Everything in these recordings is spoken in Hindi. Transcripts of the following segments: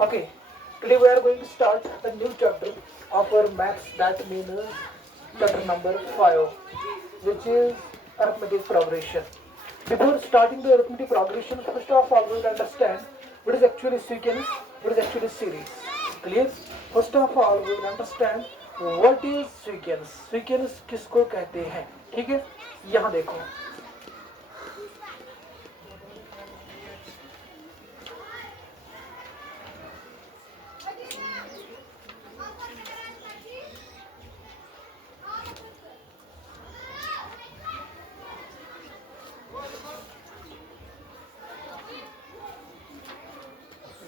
Okay, today we are going to start a new chapter of our maths, that means chapter number 5, which is arithmetic progression. Before starting the arithmetic progression, first of all we will understand what is actually sequence, what is actually series. Clear? First of all we will understand what is sequence. Sequence किसको कहते हैं? ठीक है, यहाँ देखो.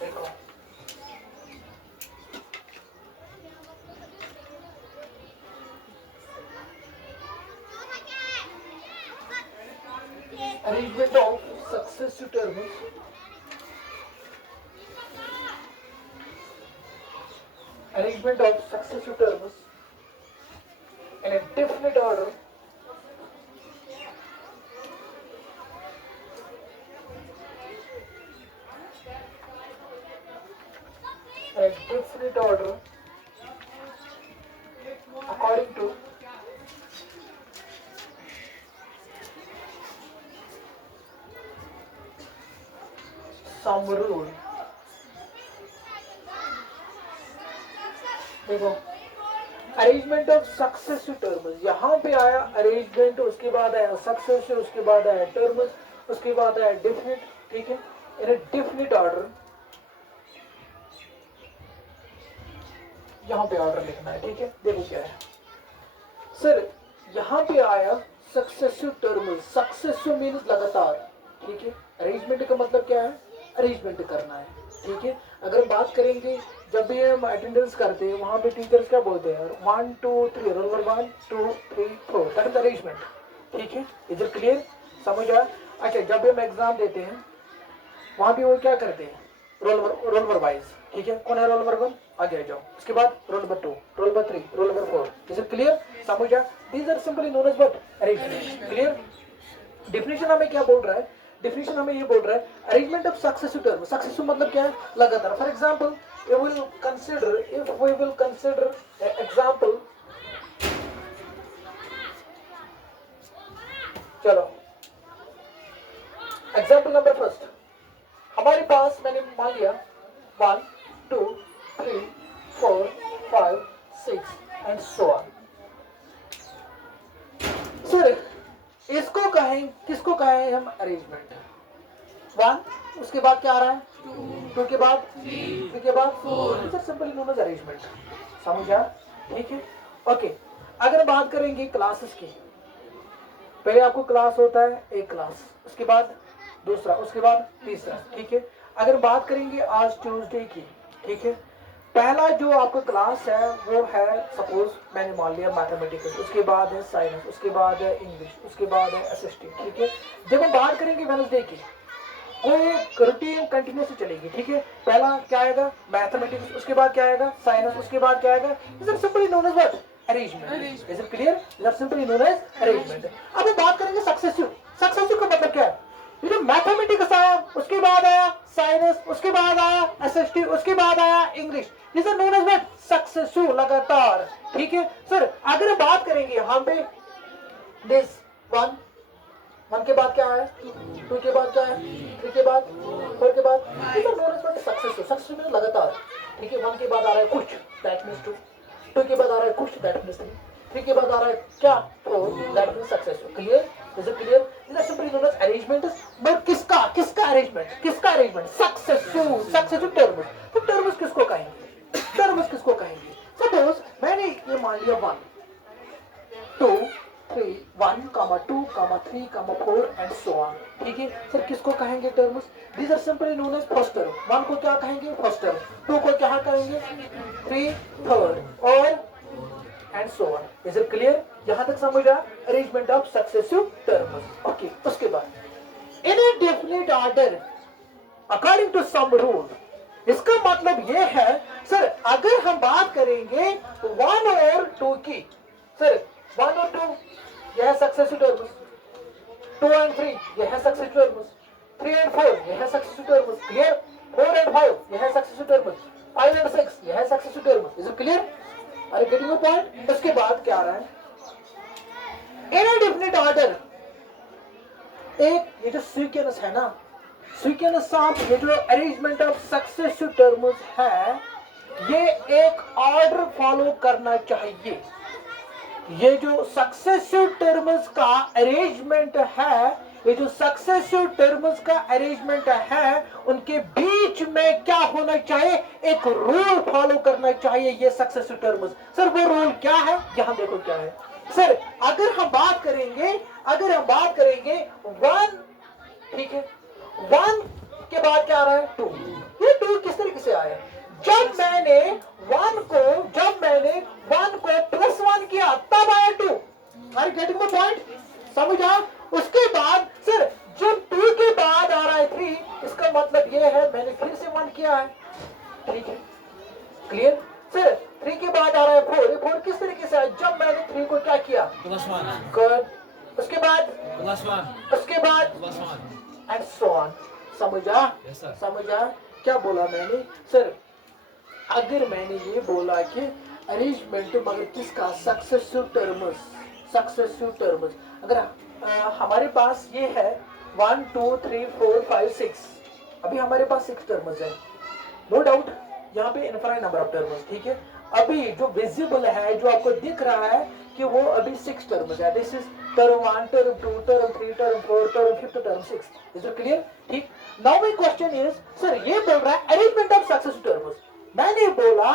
देखो, arrangement of successive terms. Arrangement of successive terms in a definite order according to some rule. देखो, अरेंजमेंट ऑफ सक्सेसिव टर्म्स, यहाँ पे आया अरेंजमेंट, उसके बाद आया सक्सेसिव, उसके बाद आया टर्म्स, उसके बाद आया डेफिनिट. ठीक है, इन ए डेफिनिट ऑर्डर. यहाँ पे ऑर्डर लिखना है. ठीक है, देखो क्या है सर, यहाँ पे आया सक्सेसिव टर्म्स. सक्सेसिव मीन्स लगातार. ठीक है, अरेंजमेंट का मतलब क्या है? अरेंजमेंट करना है. ठीक है, अगर बात करेंगे जब भी हम अटेंडेंस करते हैं वहां पे टीचर्स क्या बोलते हैं? 1 2 3, roll number 1 2 3 4, that is arrangement. ठीक है, इज इट क्लियर? समझ आया? अच्छा, जब भी हम एग्जाम देते हैं वहां भी वो क्या करते हैं? Roll number wise. ठीक है, कौन है रोल नंबर 1? आगे आ जाओ. उसके बाद roll number 2, roll number 3, roll number 4. Is it clear? समझ आया? These are simply known as what? Arrangement. Clear? Definition हमें क्या बोल रहा है? डेफिनेशन हमें ये बोल रहा है arrangement of successive term. Successive मतलब क्या है? लगातार. For example we will consider, if we will consider example, चलो एग्जाम्पल नंबर फर्स्ट. हमारे पास मैंने मान लिया 1 2 3 4 5 6 एंड सो ऑन. सर इसको कहें, किसको कहें हम? अरेंजमेंट. 1, उसके बाद क्या आ रहा है? 2 के बाद 3 के बाद 4. Simply known as arrangement. समझा? ठीक है, ओके. अगर बात करेंगे क्लासेस की, पहले आपको क्लास होता है एक क्लास, उसके बाद दूसरा, उसके बाद तीसरा. ठीक है, अगर बात करेंगे आज ट्यूसडे की, ठीक है, पहला जो आपका क्लास है वो है, सपोज मैंने मान लिया मैथमेटिक्स, उसके बाद है साइंस, उसके बाद है इंग्लिश, उसके बाद है एसएसटी. ठीक है, जब हम बात करेंगे वेडनेसडे की, वो एक रूटीन कंटिन्यूस चलेगी. ठीक है, पहला क्या आएगा? मैथमेटिक्स, उसके बाद क्या आएगा? साइंस, उसके बाद क्या आएगा? Is it simply known as what? Arrangement. Is it clear? Is it simply known as arrangement. अब हम बात करेंगे सक्सेसिव. सक्सेसिव का मतलब क्या है? ये जो मैथमेटिक्स आया, उसके बाद आया साइंस, उसके बाद आया एसएसटी, उसके बाद आया English. This is known as what? Successive, लगातार. ठीक है सर, अगर बात करेंगे यहाँ पे दिस 1 के बाद क्या है? 2 के बाद क्या है? 3 के बाद 4 के बाद. सक्सेसिव. सक्सेसिव में लगातार. ठीक है, 1 के बाद आ रहा है कुछ, दैट मीन्स 2. 2 के बाद आ रहा है कुछ, दैट मीन्स 3. 3 के बाद आ रहा है क्या? 4, that means successive. Clear? Is it clear? Is it simply known as arrangement. But किसका अरेंजमेंट? किसका अरेंजमेंट? सक्सेसिव. Successive terms. तो टर्म्स किसको कहेंगे? टर्म्स किसको कहेंगे? सपोज मैंने ये मान लिया 1 2 3 1 2 3 4 एंड सो ऑन. ठीक है सर, किसको कहेंगे terms? These are simply known as first term. 1 को क्या कहेंगे? First term. 2 को क्या कहेंगे? 3 थर्ड, और and so on. Is it clear? यहां तक समझ आया? Arrangement of successive terms. Okay, उसके बाद in a definite order according to some rule. इसका मतलब यह है सर, अगर हम बात करेंगे 1 और 2 की, सर 1 और 2 यह है सक्सेसिव टर्म्स, 2 एंड 3 यह है सक्सेसिव टर्म्स, 3 एंड 4 यह है सक्सेसिव टर्म्स, क्लियर? 4 एंड 5 यह है सक्सेसिव टर्म्स, 5 एंड 6 यह है successive terms. Is it clear? Are you getting the point? उसके बाद क्या आ रहा है? इन अ डेफिनेट ऑर्डर, एक ये जो सीक्वेंस है ना, सीक्वेंस ऑफ ये जो अरेंजमेंट ऑफ सक्सेसिव टर्म्स है, ये एक ऑर्डर फॉलो करना चाहिए। ये जो सक्सेसिव टर्म्स का अरेंजमेंट है, ये जो सक्सेसिव टर्म्स का अरेंजमेंट है, उनके बीच में क्या होना चाहिए? एक रूल फॉलो करना चाहिए ये सक्सेसिव टर्म्स। सर वो रूल क्या है? यहां देखो क्या है सर। अगर हम बात करेंगे 1, ठीक है, 1 के बाद क्या आ रहा है? 2। ये 2 किस तरीके से आया? जब मैंने 1 को +1 किया तब आया 2। Are you getting the point? समझा? उसके बाद सर जब 2 के बाद आ रहा है 3, इसका मतलब ये है मैंने फिर से 1 किया है, ठीक है, क्लियर? सर 3 के बाद आ रहा है 4। 4 किस तरीके से आया? जब मैंने 3 को क्या किया? +1। गुड। उसके बाद +1, उसके बाद +1 एंड सो ऑन। समझा? समझा क्या बोला मैंने? सर अगर मैंने ये बोला कि अरेंजमेंट मगर किसका? Successive terms. अगर हमारे पास ये है 1 2 3 4 5 6, अभी हमारे पास 6 टर्म्स है, नो डाउट यहाँ पे इनफाइनाइट नंबर ऑफ टर्म्स, ठीक है। अभी जो विजिबल है, जो आपको दिख रहा है कि वो अभी 6 टर्म्स है। This is term 1, term 2, term 3, term 4, term 5, term 6। Is it clear? ठीक। Now my question is, sir ये बोल रहा है अरेंजमेंट ऑफ सक्सेसिव टर्म्स। मैंने बोला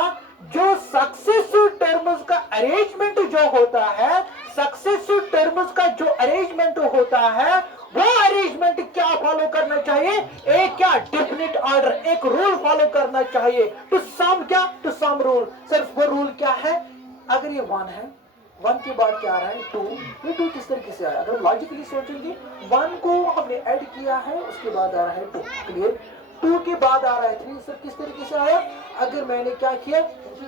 जो सक्सेसिव टर्म्स का अरेंजमेंट जो होता है, सक्सेसिव टर्म्स का जो अरेंजमेंट होता है, वो अरेंजमेंट क्या फॉलो करना चाहिए? एक क्या? डेफिनेट ऑर्डर, एक रूल फॉलो करना चाहिए। टू सम क्या? To some rule. सर वो रूल क्या है? अगर ये 1 है, 1 के बाद क्या आ रहा है? 2। ये 2 किस तरीके से आया? अगर लॉजिकली सोचेंगे, 1 को हमने ऐड किया है, उसके बाद आ रहा है 2, क्लियर? 2 के बाद आ रहा है 3। सर किस तरीके से आया? अगर मैंने क्या किया?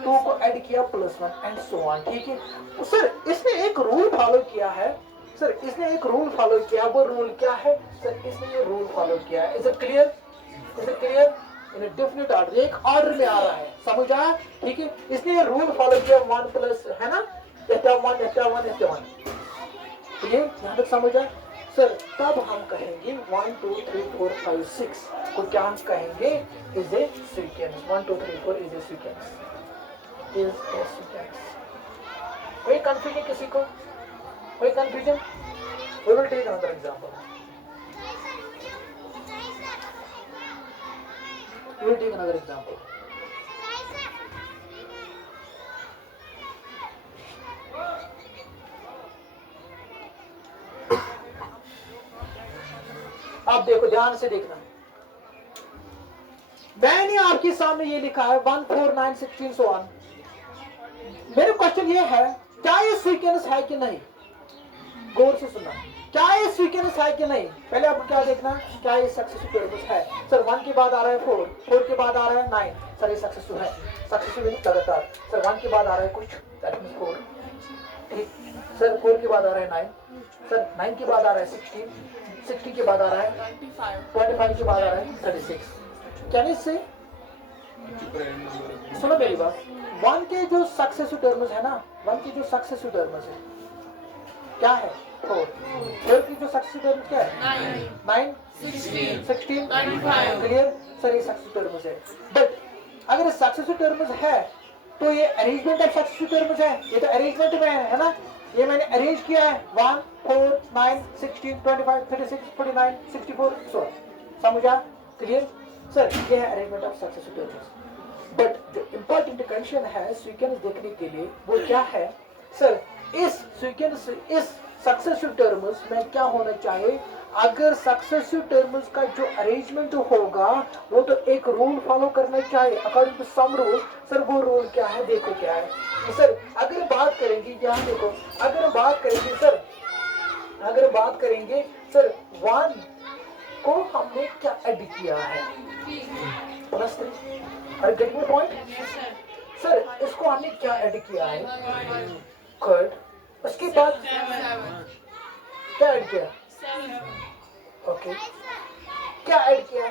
2 को ऐड किया +1 एंड सो ऑन, ठीक है। सर इसने एक रूल फॉलो किया है, सर इसने एक रूल फॉलो किया। वो रूल क्या है? सर इसने ये रूल फॉलो किया है। Is it clear? Is it clear? In definite order, एक ऑर्डर में आ रहा है, समझ आया? ठीक है, इसने ये रूल फॉलो किया 1 प्लस, है ना, F1 ये यहाँ तक समझ आए? सर तब हम कहेंगे 1 2 3 4 5 6 को क्या हम कहेंगे? Is a sequence. 1 2 3 4 is a sequence, is a sequence. कोई कंफ्यूजन किसी को? कोई confusion? We will take another example. We will take another example. आप देखो, ध्यान से देखना। मैंने आपके सामने ये लिखा है 1 4 9 16 so on। मेरा क्वेश्चन ये है, क्या ये सीक्वेंस है कि नहीं? गौर से सुनना, क्या ये सीक्वेंस है कि नहीं? पहले आपको क्या देखना, क्या ये सक्सेसिव टर्म्स है? सर 1 के बाद आ रहा है 4, 4 के बाद आ रहा है 9। सर ये सक्सेसिव है, सक्सेसिव लगातार। सर 1 के बाद आ रहा है कुछ, दैट मींस 4, ठीक। सर 4 के बाद आ रहा है 9, सर 9 के बाद आ रहा है 16, 60 के बाद आ रहा है 25 के बाद आ रहा है 36। क्या नहीं इससे? सुनो मेरी बात, 1 के जो सक्सेसिव टर्म्स है ना, 1 के जो सक्सेसिव टर्म्स है क्या है? 4। 4 की जो सक्सेसिव टर्म्स क्या है? 9 16 25। क्लियर? सर ये सक्सेसिव टर्म्स है। बट अगर सक्सेसिव टर्म्स है तो ये अरेंजमेंट ऑफ सक्सेसिव टर्म्स है, ये तो अरेंजमेंट में है ना, ये मैंने अरेंज किया है 1 4 9 16 25 36 49 64 so समझा? क्लियर? सर ये है arrangement of successive terms. But जो इंपॉर्टेंट कंडीशन है सीक्वेंस देखने के लिए वो क्या है? सर इस सीक्वेंस, इस सक्सेसिव टर्म्स में क्या होना चाहिए? अगर सक्सेसिव टर्म्स का जो अरेंजमेंट होगा वो तो एक रूल फॉलो करना चाहिए, according to some rule. Sir वो रूल क्या है? देखो क्या है। सर अगर बात करेंगे, यहाँ देखो, अगर बात करेंगे सर, अगर बात करेंगे सर 1 को हमने क्या ऐड किया है? +3। अरे गेट माय पॉइंट? सर इसको हमने क्या ऐड किया है? गुड। उसके बाद क्या ऐड किया? ओके, क्या ऐड किया?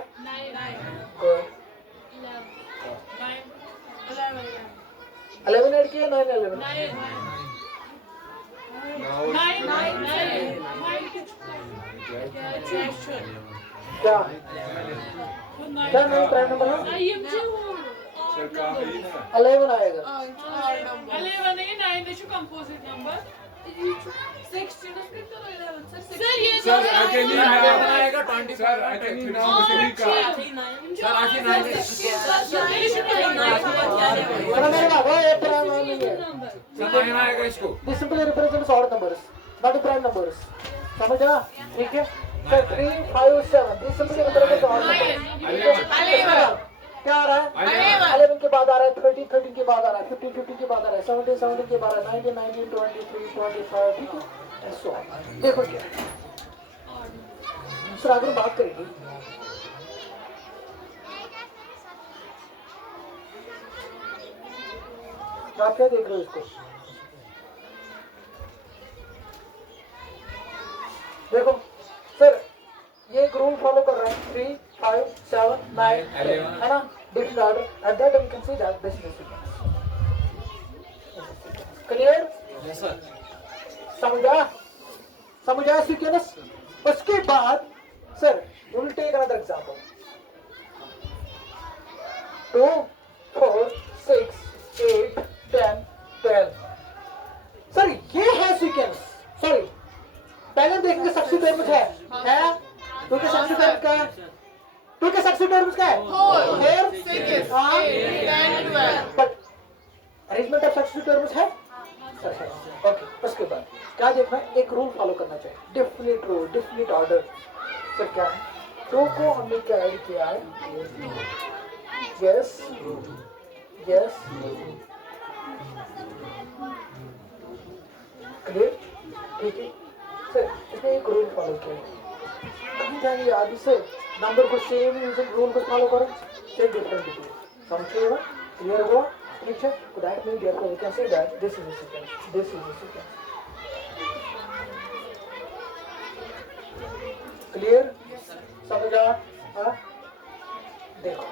गुड। 11 ऐड किया, 9 11 क्या क्या नहीं प्राइम नंबर है? 11 आएगा। 11 is 9 is composite number. 16 is कितना 11 sir? ये सर आगे नहीं आएगा 20 सर आगे नहीं ना मुझे का सर आगे 9 मेरे बाबा ये प्राइम नहीं है। सर ना आएगा इसको This simply represents odd numbers, not the prime numbers. समझा? ठीक है? Sir 3 5 7 this simply represents odd numbers. क्या आ रहा है? 11 के बाद आ रहा है 30 13 के बाद आ रहा है 15 15 के बाद आ रहा है 17 17 के बाद आ रहा है 19 19 23 25 ठीक है? And so on. देखो क्या सर आगे बात करेंगे। आप क्या देख रहे हो इसको? देखो सर ये एक रूल फॉलो कर रहा है 3 5 7 9 है ना different order at that we can see that this is clear? Yes sir समझा सीक्वेंस? उसके बाद sir we will take another example 2 4 6 8 10 12 sir ये है सीक्वेंस। सॉरी पहले हम देखेंगे सक्सेसिव टर्म्स है क्योंकि सक्सेसिव टर्म्स क्या है? क्योंकि सक्सेसिव टर्म्स क्या है? 4 6 8 10 12 but arrangement of successive terms है ओके। उसके बाद क्या देखना है? एक रूल फॉलो करना चाहिए definite rule definite order. Sir क्या है? 2 को हमने क्या ऐड किया है? Yes yes clear? ठीक है सर इसमें एक रूल फॉलो किया है कहीं जाएंगे आदि से नंबर को सेम यूजिंग रूल को फॉलो करो सेम डिफरेंट डिफरेंट समझिएगा? क्लियर हुआ? ठीक है तो that mean therefore we can say that this is the sequence this is the sequence. Clear? समझा? हाँ देखो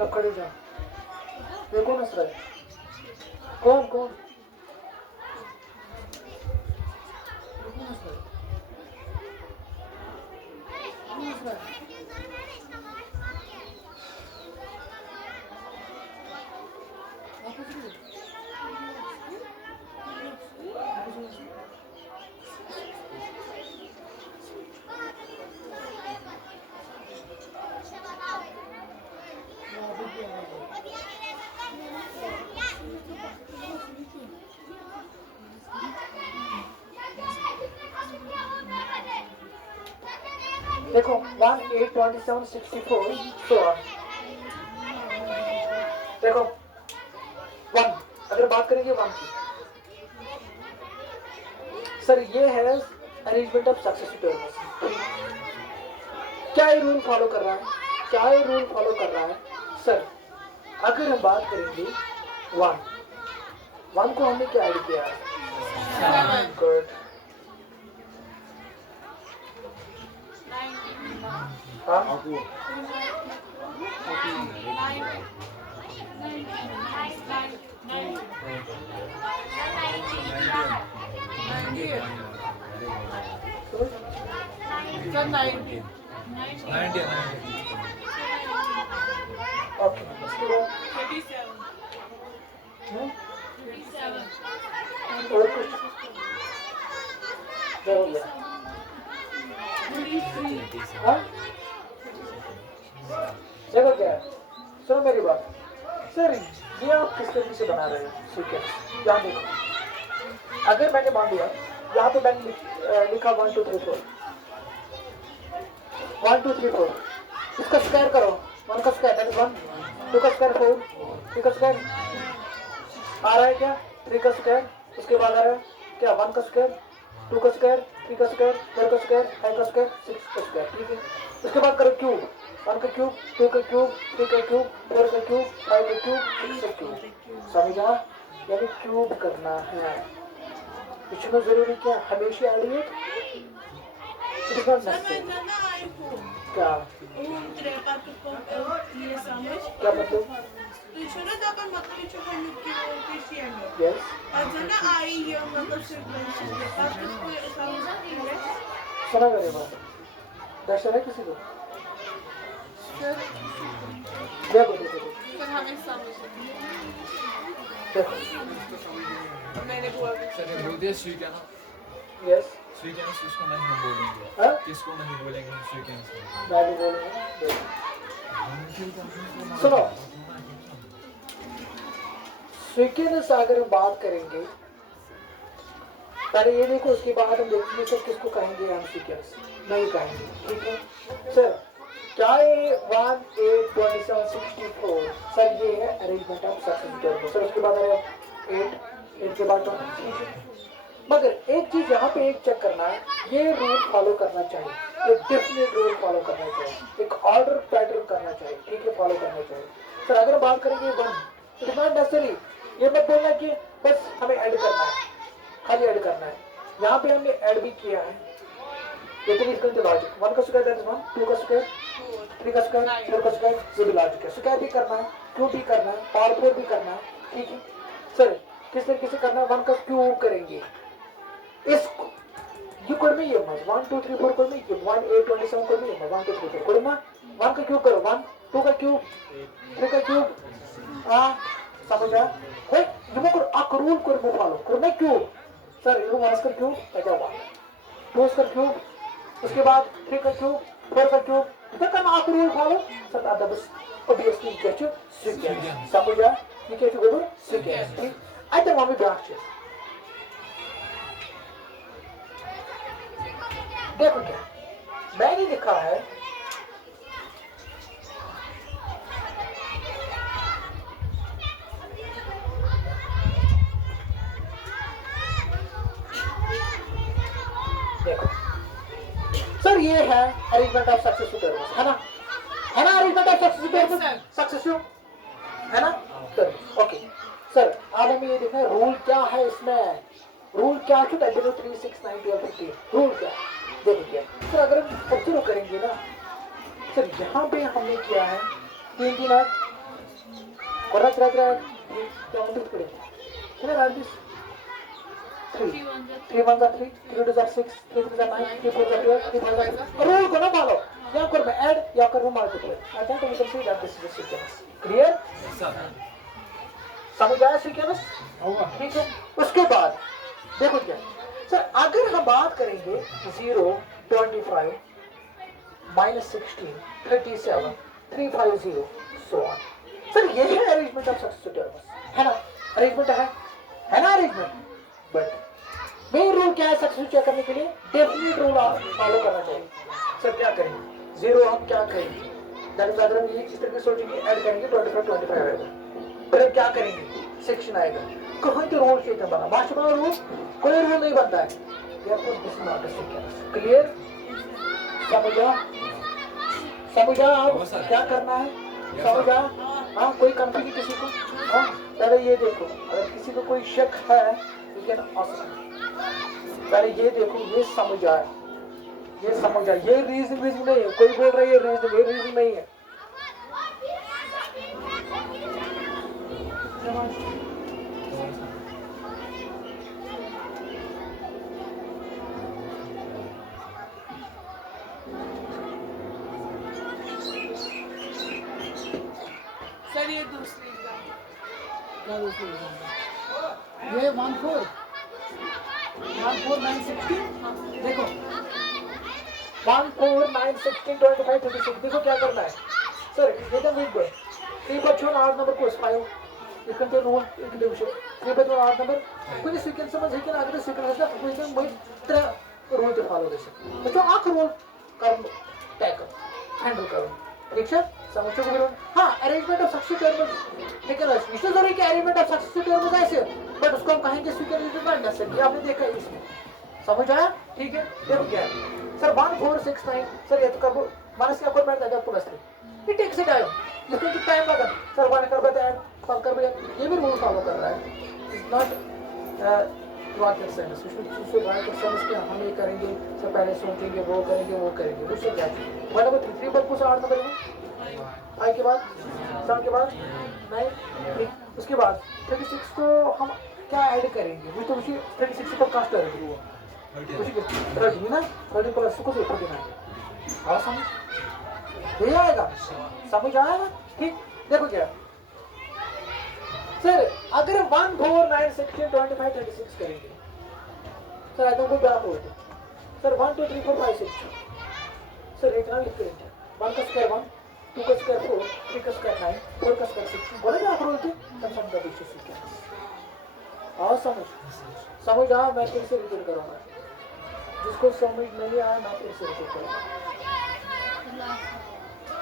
अब खड़े जाओ। ये कौन हंस रहा है? कौन कौन? ये कौन हंस रहा है? कौन हंस रहा है? आप हंस रहे हो? देखो 1 8 27 64 so on। देखो 1 अगर बात करेंगे 1 की सर ये है अरेंजमेंट ऑफ सक्सेसिव टर्म्स। क्या ये रूल फॉलो कर रहा है? क्या ये रूल फॉलो कर रहा है? सर अगर हम बात करेंगे 1 को हमने क्या ऐड किया है? गुड। हाँ ओके उसके बाद 37 और कुछ क्या हो गया? हाँ? देखो क्या है? सुनो मेरी बात सर, ये आप किस तरीके से बना रहे हैं सीक्वेंस? यहाँ देखो, अगर मैंने मान लिया यहाँ पे मैंने लिखा 1 2 3 4 1 2 3 4, इसका स्क्वायर करो, 1 का स्क्वायर दैट इज 1, 2 का स्क्वायर 4, 3 का स्क्वायर आ रहा है क्या? 3 का स्क्वायर, उसके बाद आ रहा है क्या? 1 का स्क्वायर, 2 का स्क्वायर, 3 का स्क्वायर, 4 का स्क्वायर, 5 का स्क्वायर, 6 का स्क्वायर, ठीक है? उसके बाद करो क्यूब, 1 का क्यूब, 2 का क्यूब, 3 का क्यूब, 4 का क्यूब, 5 का क्यूब, 6 का क्यूब। समझा? यानी क्यूब करना है। इसमें जरूरी क्या? हमेशा edit it is not necessary. क्या क्या मतलब? यस, सुना मेरी बात? दर्शन है किसी को? देखो देखो देखो देखो, सर ये बोल दिया स्वीट है ना, यस, स्वीट है ना, किसको नहीं हम बोलेंगे, हाँ? किसको नहीं बोलेंगे हम स्वीट है। मैं भी बोलूँगा। सुनो, स्वीटनेस अगर हम बात करेंगे, पहले ये देखो, उसके बाद हम देखेंगे सर किसको कहेंगे हम स्वीटनेस नहीं कहेंगे, ठीक है सर? क्या ये 1 8 27 64 सर ये है अरेंजमेंट ऑफ सक्सेसिव सर। उसके बाद है 8 के बाद 20। मगर एक चीज यहाँ पे एक चेक करना है, ये रूल फॉलो करना चाहिए, एक डेफिनेट रूल फॉलो करना चाहिए, एक ऑर्डर पैटर्न करना चाहिए, ठीक है? फॉलो करना चाहिए सर। अगर हम बात करेंगे 1, इट इज नॉट नेसेसरी, ये मत बोलना कि बस हमें ऐड करना है, खाली ऐड करना है। यहाँ पे हमने ऐड भी किया है, लेकिन इसका लॉजिक 1 का स्क्वायर दैट इज 1, 2 का स्क्वायर, 3 का स्क्वायर, 4 का स्क्वायर, ये भी लॉजिक है। स्क्वायर भी करना है, क्यूब भी करना है, पावर 4 भी करना है, ठीक है सर? किस तरीके से करना है? 1 का क्यूब करेंगे, इसको ये कोड में ये मत 1 2 3 4 कोड में ये 1 8 27 कोड में ये 1 2 3 4 कोड में 1 का क्यूब करो, 1 2 का क्यूब, 3 का क्यूब, समझा? है ये को आ रूल को फॉलो करो ना। क्यूब सर, ये 1 का क्यूब क्या 1 2 का क्यूब, उसके बाद 3 का क्यूब, 4 का क्यूब, इतना करना आप रूल फॉलो सर। अदबस ऑब्वियसली गेट यू सीक्वेंस, समझा? ये कैसे गोबर सीक्वेंस, ठीक? आई तो मम्मी ब्याह चीज देखो क्या मैंने लिखा है, देखो सर, ये है अरेंजमेंट ऑफ सक्सेसिव टर्म्स, है ना? है ना? Arrangement of successive terms, successive है ना? ओके सर, अब हमें ये देखना है रूल क्या है इसमें। रूल क्या है? 3 6 9 12 15 रूल क्या है? देखो क्या सर, अगर हम ऑब्जर्व करेंगे ना सर, यहाँ पे हमने किया है 3 3 8 और रख क्या मतलब करेंगे, है ना? 3 3 1 3 3 2 6 3 3 9 3 4 12 3 5 रूल को ना फॉलो, या कर मैं ऐड या कर मैं multiply, I think we can see that this is the sequence. Clear? समझ आया सीक्वेंस? ठीक है। उसके बाद देखो क्या सर, अगर हम बात करेंगे 0 25 -16 37 350 सो ऑन सर, ये है अरेंजमेंट ऑफ सक्सेसिव टर्म्स, है ना? अरेंजमेंट है ना? अरेंजमेंट। बट मेन रूल क्या है सक्सेसिव चेक करने के लिए? डेफिनेट रूल आप फॉलो करना चाहिए सर। क्या करेंगे 0 हम क्या करेंगे, दैट इज अगर हम ये इस तरह से सोचेंगे ऐड करेंगे 25 आएगा, फिर क्या करेंगे सेक्शन आएगा, कहीं तो रूल चाहिए बना, मास्टर बना रूल, कोई रूल नहीं बनता है। क्लियर? समझा आप क्या करना है? समझा? हाँ, कोई कंफ्यूजन किसी को? हाँ, पहले ये देखो, अगर किसी को कोई शक है यू कैन आस्क, पहले ये देखो, ये समझ आया, ये रीजन नहीं है। कोई बोल रहा है ये रीजन नहीं है। सर ये दूसरी एग्जाम, क्या दूसरी एग्जाम? ये 1 4 9 16 1 4 9 16 25 36 देखो क्या करना है सर ये तो वेट 3 by 2 आठ number course 5 you can do rule एक डिवीजन 3 by 2 आठ नंबर कोई सीक्वेंस समझ है कि ना अगर सीक्वेंस है कोई तो मैं तेरा रूल तो फॉलो कर तो आख रूल कर टैकल हैंडल करो ठीक है समझो कि हाँ अरेंजमेंट ऑफ सक्सेसिव टर्म्स लेकिन इसमें जरूरी कि अरेंजमेंट ऑफ सक्सेसिव टर्म्स ऐसे बट उसको हम कहेंगे सीक्वेंस इज नॉट नेसेसरी आपने देखा है इसमें समझ आया ठीक है देखो क्या सर 1 4 6 9 सर ये तो कर मानस क्या फॉर्मेट देगा प्लस 3 इट टेक्स टाइम इसमें कितना टाइम लगा सर वन कर बताया कल कर ये भी रूल फॉलो कर रहा है इज नॉट रॉकेट साइंस उससे रॉकेट साइंस के हम ये करेंगे सर पहले सोचेंगे वो करेंगे उससे क्या चाहिए वन नंबर 3 पर कुछ 8 नंबर में आई के बाद 7 के बाद 9 उसके बाद 36 को हम क्या ऐड करेंगे वो तो उसी 36 पर कास्ट करेंगे वो उसी के 30 ना 30 प्लस को 39 और समझ ये आएगा समझ आया ना ठीक देखो क्या सर अगर 1 4 9 16 25 36 करेंगे सर आई को क्या बोलते सर 1 2 3 4 5 6 सर एक ना लिख करेंगे 1 का स्क्वायर 1 2 का स्क्वायर 4 3 का स्क्वायर 9 4 का स्क्वायर 6 बोले क्या बोलते कंफर्म कर दीजिए सीक्वेंस और समझ आया मैं फिर से रिपीट करूंगा जिसको समझ नहीं आया मैं फिर से रिपीट करूंगा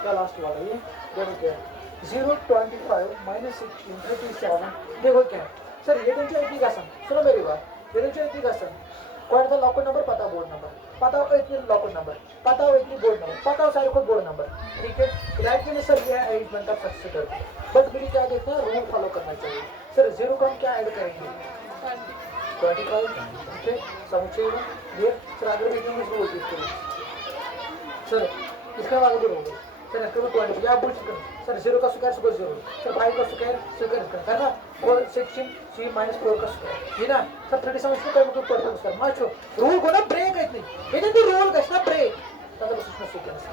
क्या लास्ट वाला ये देखो क्या 0 25 minus 16 37 देखो क्या सर ये तो इतनी का सम सुनो मेरी बात ये तो इतनी का सम कौन सा लॉक नंबर पता बोर्ड नंबर पता हो इतने लॉक नंबर पता हो इतनी बोर्ड नंबर पता हो सारे को बोर्ड नंबर ठीक है राइट में सर ये है अरेंजमेंट ऑफ सक्सेसिव बट मुझे क्या देखना है रूल फॉलो करना चाहिए सर 0 को हम क्या ऐड करेंगे 25 ठीक है समझिएगा ये सर आगे वीडियो में इसको यूज करें सर इसका आगे बढ़ोगे सर इसका भी 20 या पूछ कर सर 0 का स्क्वायर सपोज 0 सर 5 का स्क्वायर है ना 4 16 3 4 का स्क्वायर ये ना सर 30 समझ को कर पड़ता है सर माचो रूल को ना ब्रेक है इतनी ये तो रूल का ना ब्रेक तब उसमें सीक्वेंस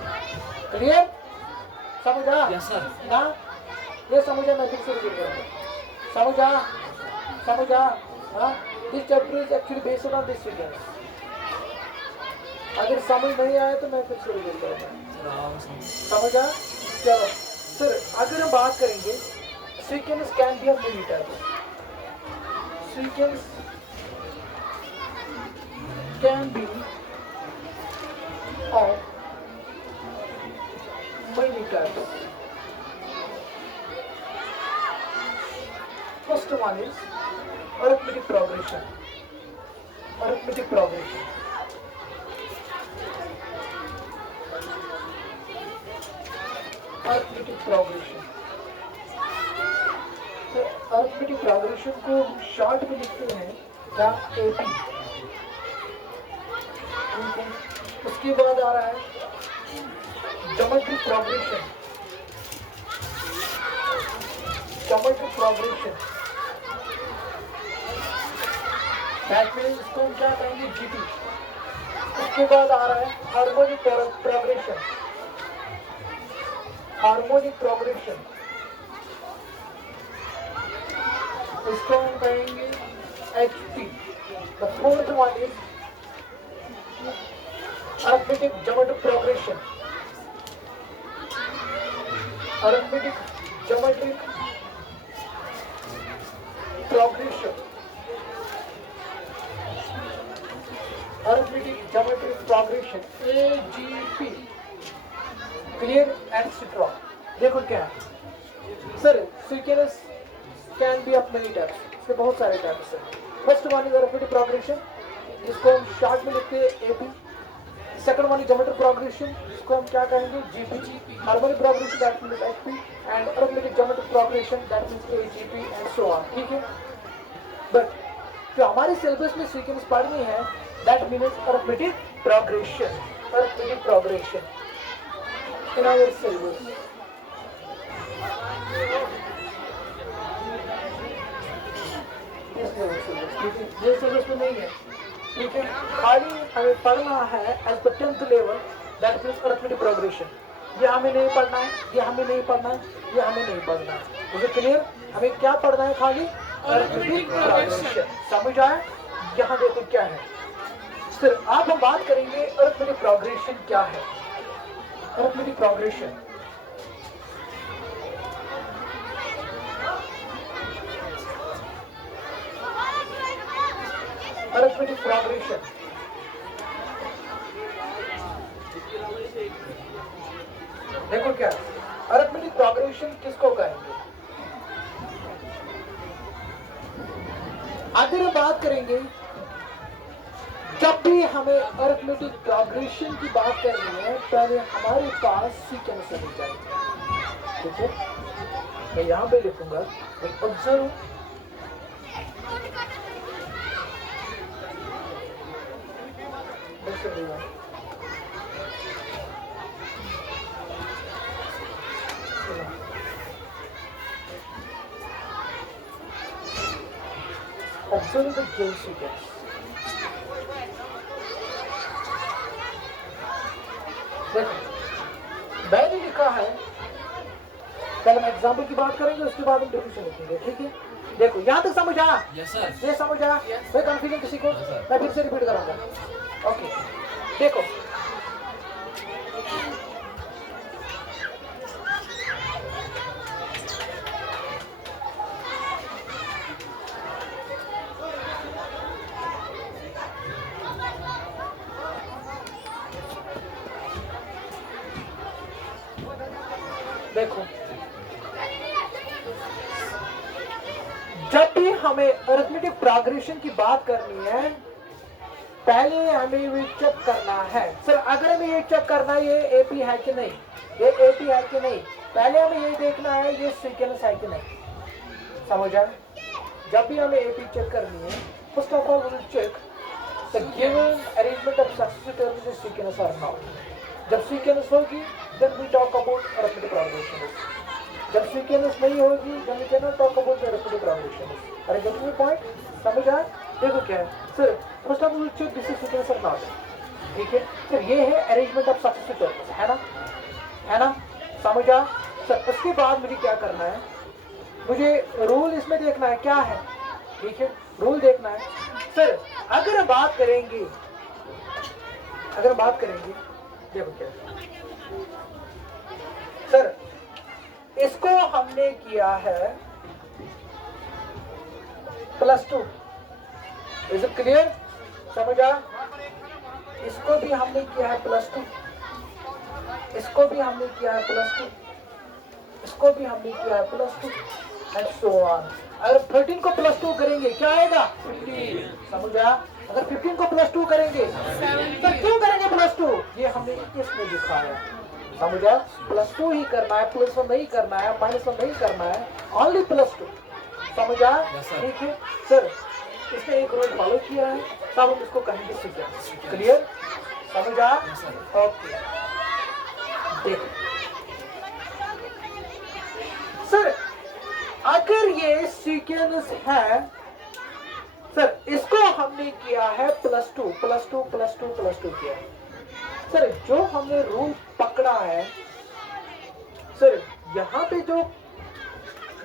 क्लियर समझ आ यस सर ना ये समझ आ मैं फिर से रिपीट करूंगा समझ आ हां this chapter is actually based on this sequence अगर समझ नहीं आया तो मैं फिर से रिपीट करूंगा समझ आ चलो सर अगर हम बात करेंगे sequence can be of many types sequence can be of many types first one is arithmetic progression arithmetic progression को शॉर्ट में लिखते हैं क्या AP उसके बाद आ रहा है geometric progression that means इसको हम क्या कहेंगे GP उसके बाद आ रहा है harmonic progression इसको हम कहेंगे HP the fourth one is arithmetic geometric progression AGP clear etc देखो क्या है sir sequence can be of many types इसके बहुत सारे टाइप्स हैं first one is arithmetic progression जिसको हम शॉर्ट में लिखते हैं AP second one is geometric progression जिसको हम क्या कहेंगे GP harmonic progression that means HP and arithmetic geometric progression that means AGP and so on ठीक है बट जो हमारे सिलेबस में सीक्वेंस पढ़नी है that means arithmetic progression in our syllabus ये सिलेबस में नहीं है ठीक है खाली हमें पढ़ना है as the 10th level that means arithmetic progression ये हमें नहीं पढ़ना है ये हमें नहीं पढ़ना है मुझे क्लियर हमें क्या पढ़ना है खाली arithmetic progression समझ आया यहाँ देखो क्या है सर अब हम बात करेंगे अरिथमेटिक प्रोग्रेशन क्या है। अरिथमेटिक प्रोग्रेशन अरिथमेटिक प्रोग्रेशन देखो क्या अरिथमेटिक प्रोग्रेशन किसको कहेंगे। अगर हम बात करेंगे जब भी हमें अरिथमेटिक प्रोग्रेशन की बात करनी है पहले हमारे पास सीक्वेंस होनी चाहिए। ठीक है, मैं यहां पे लिखूंगा observe observe the drill sequence। देखो मैंने लिखा है, पहले हम एग्जाम्पल की बात करेंगे उसके बाद हम डेफिनेशन लिखेंगे। ठीक है, देखो यहाँ तक समझ आया? Yes, sir. ये समझ आया? कोई कंफ्यूजन किसी को? Yes, sir. मैं फिर से रिपीट करूंगा। ओके देखो देखो जब भी हमें अरिथमेटिक प्रोग्रेशन की बात करनी है पहले हमें ये चेक करना है। सर अगर हमें ये चेक करना है ये एपी है कि नहीं, ये एपी है कि नहीं, पहले हमें ये देखना है ये सीक्वेंस है कि नहीं। समझ आए? जब भी हमें एपी चेक करनी है first of all we will check the given arrangement of successive terms is sequence और नॉट। जब सीक्वेंस होगी then we talk about arithmetic progression. जब सीक्वेंस नहीं होगी then we can not talk about the arithmetic progression. अरे गेट मी पॉइंट? समझ आए? देखो क्या है sir first of all check this is sequence और नॉट। ठीक है सर, ये है अरेंजमेंट ऑफ सक्सेसिव टर्म्स, है ना, है ना, समझ आ सर। उसके बाद मुझे क्या करना है, मुझे रूल इसमें देखना है क्या है। ठीक है, रूल देखना है सर। अगर हम बात करेंगे देखो क्या सर, इसको हमने किया है +2। Is it clear? समझ आ? इसको भी हमने किया है +2, इसको भी हमने किया है +2, इसको भी हमने किया है +2 एंड सो ऑन। अगर 13 को +2 करेंगे क्या आएगा? 15। समझ आ? अगर 15 को +2 करेंगे तो क्यों करेंगे +2? ये हमने इसमें दिखाया। समझ आ? +2 ही करना है, +1 नहीं करना है, -1 नहीं करना है, ओनली +2। समझ आ? ठीक है सर, इसने एक रूल फॉलो किया है तब हम इसको कहेंगे सीक्वेंस। क्लियर? समझ आ? ओके देखो सर, अगर ये सीक्वेंस है सर, इसको हमने किया है +2 +2 +2 +2 किया सर। जो हमने रूल पकड़ा है सर, यहाँ पे जो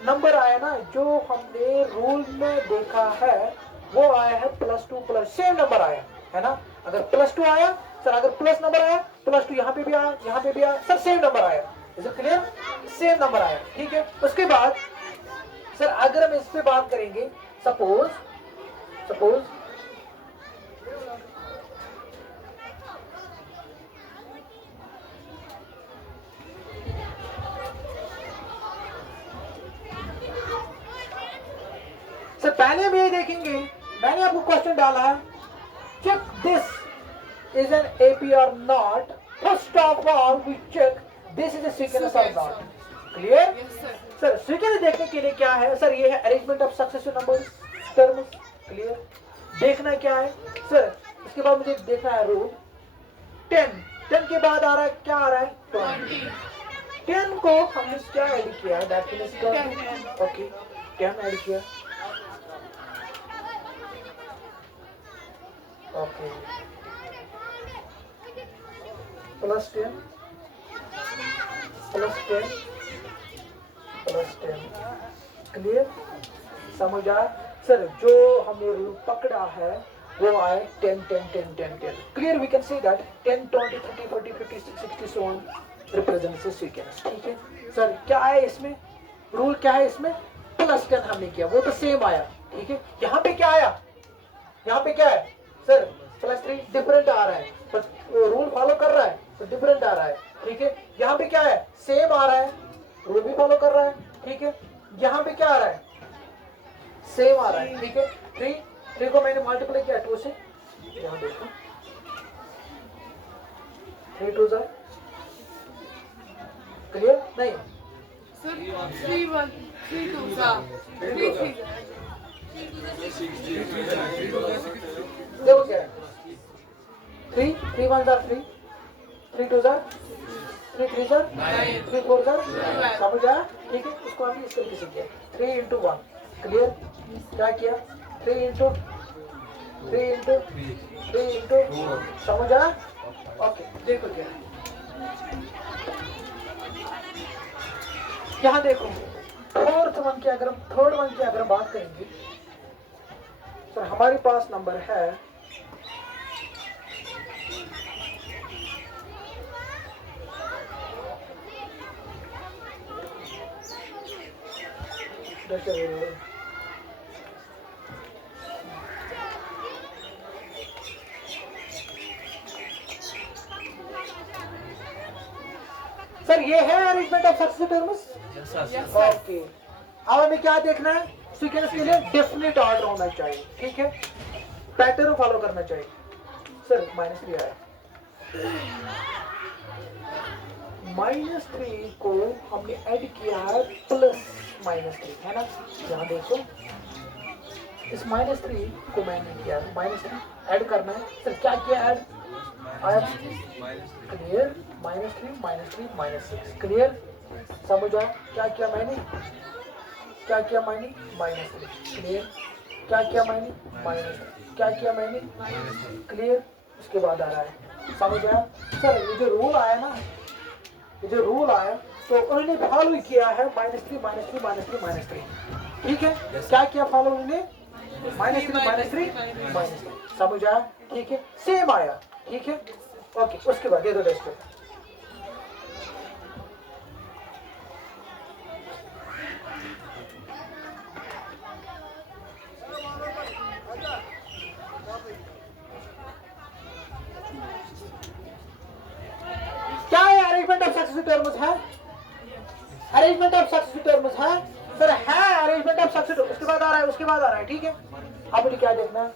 नंबर आया ना, जो हमने रूल में देखा है वो आया है +2 सेम नंबर आया है ना। अगर +2 आया सर, अगर प्लस नंबर आया +2 यहाँ पे भी आया, यहाँ पे भी आया सर, सेम नंबर आया। Is it clear? Same number आया। ठीक है, उसके बाद सर अगर हम इस पे बात करेंगे, सपोज सर पहले हम ये देखेंगे, मैंने आपको क्वेश्चन डाला है check this is an AP और not. First of all we check this is a sequence और नॉट। क्लियर? सर सीक्वेंस देखने के लिए क्या है सर, ये है arrangement of successive numbers terms. Clear? देखना क्या है सर, इसके बाद मुझे देखना है रूल 10 के बाद आ रहा है क्या आ रहा है 20। 10 को हमने क्या ऐड किया, दैट मींस 20। ओके 10 ऐड किया। Okay +10 clear? समझ आ सर? जो हमने रूल पकड़ा है वो आए 10 10 10 10 10 clear we can say that 10 20 30 40 50 60 so on represents a sequence ठीक है सर क्या आया इसमें रूल क्या है इसमें +10 हमने किया वो तो सेम आया ठीक है यहाँ पे क्या आया यहाँ पे क्या है सर +3 डिफरेंट आ रहा है पर रूल फॉलो कर रहा है तो डिफरेंट आ रहा है ठीक है यहाँ पे क्या है सेम आ रहा है रूल भी फॉलो कर रहा है ठीक है यहाँ पे क्या आ रहा है सेम आ रहा है ठीक है 3 को मैंने मल्टीप्लाई किया 2 से यहाँ देखो 3 2 जा क्लियर नहीं Sir, 3 1 3 2 जा 3 3 देखो क्या है 3 3 1 जा 3 3 2 जा 3 3 जा 3 4 जा समझ आया ठीक है उसको हमने इस तरीके से किया 3 into 1 क्लियर क्या किया 3 into 3 into 3 into समझ आया ओके देखो क्या है यहाँ देखो थर्ड वन की अगर बात करेंगे तो हमारे पास नंबर है सर ये है arrangement of successive terms Yes, sir. Yes, sir. Okay अब हमें क्या देखना है सीक्वेंस के लिए डेफिनेट ऑर्डर होना चाहिए ठीक है पैटर्न फॉलो करना चाहिए सर -3 आया -3 को हमने ऐड किया है +-3 है ना यहाँ देखो इस -3 को मैंने किया है -3 ऐड करना है सर क्या किया ऐड आया क्लियर -3 -6 क्लियर समझ आया क्या किया मैंने -3 क्लियर क्या किया मैंने -3 क्या किया मैंने क्लियर उसके बाद आ रहा है समझ आया सर ये जो रूल आया ना ये जो रूल आया तो उन्होंने फॉलो किया है -3 ठीक है क्या किया फॉलो उन्होंने -3 समझ आया ठीक है सेम आया ठीक है ओके उसके बाद दे दो टेस्ट क्या है अरेंजमेंट ऑफ सक्सेसिव टर्म्स है अरेंजमेंट ऑफ सक्सेसिव टर्म्स है सर है अरेंजमेंट ऑफ सक्सेसिव उसके बाद आ रहा है ठीक है अब मुझे क्या देखना है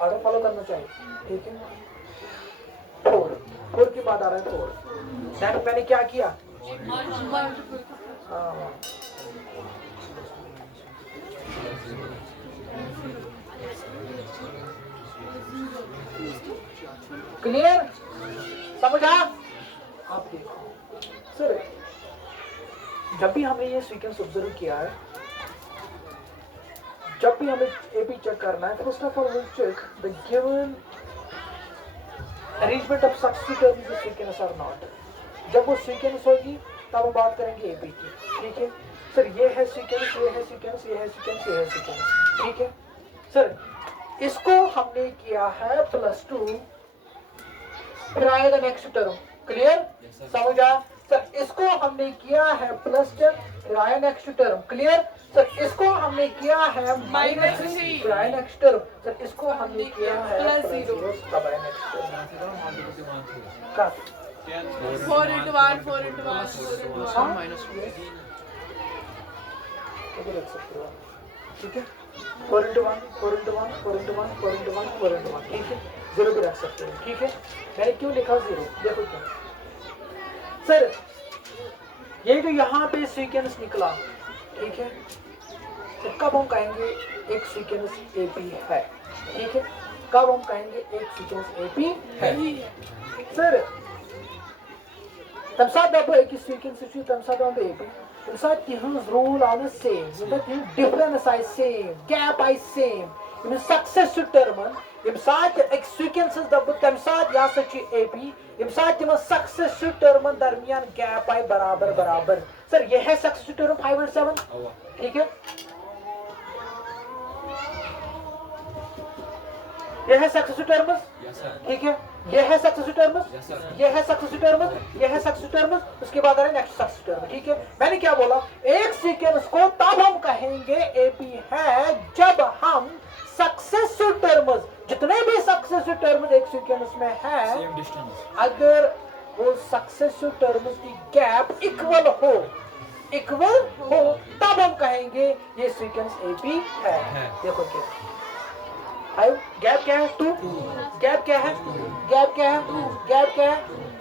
ऑर्डर फॉलो करना चाहिए ठीक है 4 के बाद आ रहा है 4 दैट मैंने क्या किया हाँ क्लियर समझ आया आप देखो सर जब भी हमने ये सीक्वेंस ऑब्जर्व किया है जब भी हमें एपी चेक करना है first of all will check the given arrangement of successive terms in sequence और नॉट जब वो सीक्वेंस होगी तब हम बात करेंगे एपी की ठीक है सर ये है सीक्वेंस ये है सीक्वेंस ये है सीक्वेंस ये है सीक्वेंस ठीक है सर इसको हमने किया है +2 फिर आएगा नेक्स्ट टर्म क्लियर समझ आया सर इसको हमने किया है +10 फिर आया नेक्स्ट टर्म क्लियर सर इसको हमने किया है -3 फिर आया नेक्स्ट टर्म सर इसको हमने किया है +0 तब आया नेक्स्ट टर्म का 4 into 1 4 into 1 4 into 1 इधर रख सकते हो ठीक है 4 into 1 4 into 1 4 into 1 4 into 1 4 into 1 ठीक है 0 भी रख सकते हो ठीक है मैंने क्यों लिखा 0 देखो क्या सर ये जो यहाँ पे सीक्वेंस निकला ठीक है तो कब हम कहेंगे एक सीक्वेंस एपी है ठीक है कब हम कहेंगे एक सीक्वेंस एपी है सर तब साथ आप एक सीक्वेंस से तब साथ आप एपी तब साथ तिहंस रूल आने सेम मतलब तिहं डिफरेंस आई सेम गैप आई सेम यम सक्सेसिव टर्मन यम साथ एक सीक्वेंसेस दब तब साथ या सच एपी यम साथ तिहं सक्सेसिव टर्मन दरमियान गैप आई बराबर बराबर सर ये है सक्सेसिव टर्म 5 और 7 ठीक है ये है सक्सेसिव टर्म्स, Yes, sir. ठीक है, ये है सक्सेसिव टर्म्स, Yes, sir. ये है सक्सेसिव टर्म्स, ये है सक्सेसिव टर्म्स, उसके बाद आ रहा है नेक्स्ट सक्सेसिव टर्म, ठीक है। मैंने क्या बोला, एक सीक्वेंस को तब हम कहेंगे एपी है जब हम सक्सेसिव टर्म्स, जितने भी सक्सेसिव टर्म्स एक सीक्वेंस में है, Same distance. अगर वो सक्सेसिव टर्म्स की गैप इक्वल हो तब हम कहेंगे ये सीक्वेंस एपी है। देखो क्या है, गैप क्या है, 2, गैप क्या है, गैप क्या है, गैप क्या है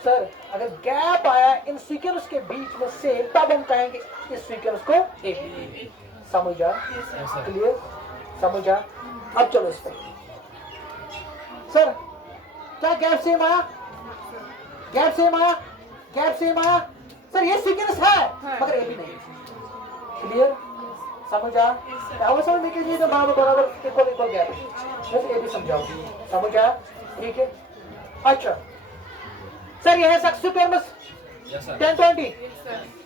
सर, अगर गैप आया इन सीक्वेंस के बीच में से तब हम कहेंगे इस सीक्वेंस को एपी। समझा, Yes, sir. क्लियर, समझा। अब चलो इस पर सर, क्या गैप सेम आया, गैप सेम आया, गैप सेम आया सर, ये सीक्वेंस है मगर एपी नहीं। क्लियर, समझा, समझ में कीजिए तो बराबर इक्वल गैप है, बस एपी समझाओ, समझा, ठीक है। अच्छा सर, ये है successive terms Yes, sir. 10-20,